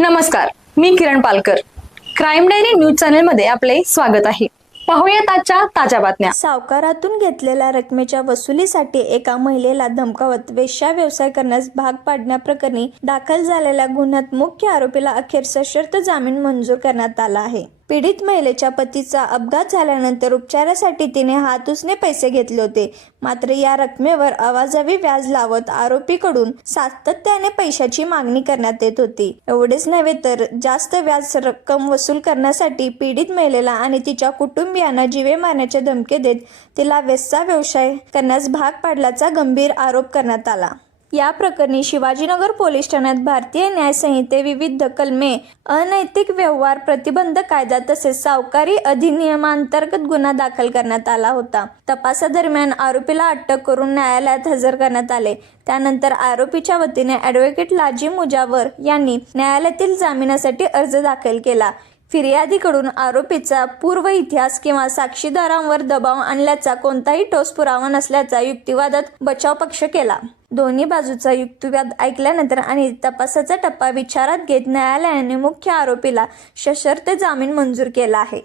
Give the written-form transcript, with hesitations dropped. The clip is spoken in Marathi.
नमस्कार, मी Kiran Palkar. Crime diary news channel मध्ये आपले स्वागत आहे. पाहूयात आजच्या ताज्या बातम्या. सावकारातून घेतलेल्या रकमेच्या वसुलीसाठी एका महिलेला धमकावत वेश्या व्यवसाय करण्यास भाग पाडण्याप्रकरणी दाखल झालेल्या गुन्ह्यात मुख्य आरोपीला अखेर सशर्त जामीन मंजूर करण्यात आला आहे. पीडित महिलेच्या पतीचा अपघात झाल्यानंतर उपचारासाठी तिने हातुसने पैसे घेतले होते. मात्र या रकमेवर अवाजवी व्याज लावत आरोपीकडून सातत्याने पैशाची मागणी करण्यात येत होती. एवढेच नव्हे तर जास्त व्याज रक्कम वसूल करण्यासाठी पीडित महिलेला आणि तिच्या कुटुंबियांना जीवे मारण्याचे धमकी देत तिला वेश्या व्यवसाय करण्यास भाग पाडल्याचा गंभीर आरोप करण्यात आला. या प्रकरणी शिवाजीनगर पोलीस ठाण्यात भारतीय न्याय संहिते विविध कलमे, अनैतिक व्यवहार प्रतिबंध कायदा तसेच सावकारी अधिनियमांतर्गत गुन्हा दाखल करण्यात आला होता. तपासादरम्यान आरोपीला अटक करून न्यायालयात हजर करण्यात आले. त्यानंतर आरोपीच्या वतीने ॲडव्होकेट लाजी मुजावर यांनी न्यायालयातील जामिनासाठी अर्ज दाखल केला. फिर्यादीकडून आरोपीचा पूर्व इतिहास किंवा साक्षीदारांवर दबाव आणल्याचा कोणताही ठोस पुरावा नसल्याचा युक्तिवादात बचाव पक्ष केला. दोन्ही बाजूचा युक्तिवाद ऐकल्यानंतर आणि तपासाचा टप्पा विचारात घेत न्यायालयाने मुख्य आरोपीला सशर्त जामीन मंजूर केला आहे.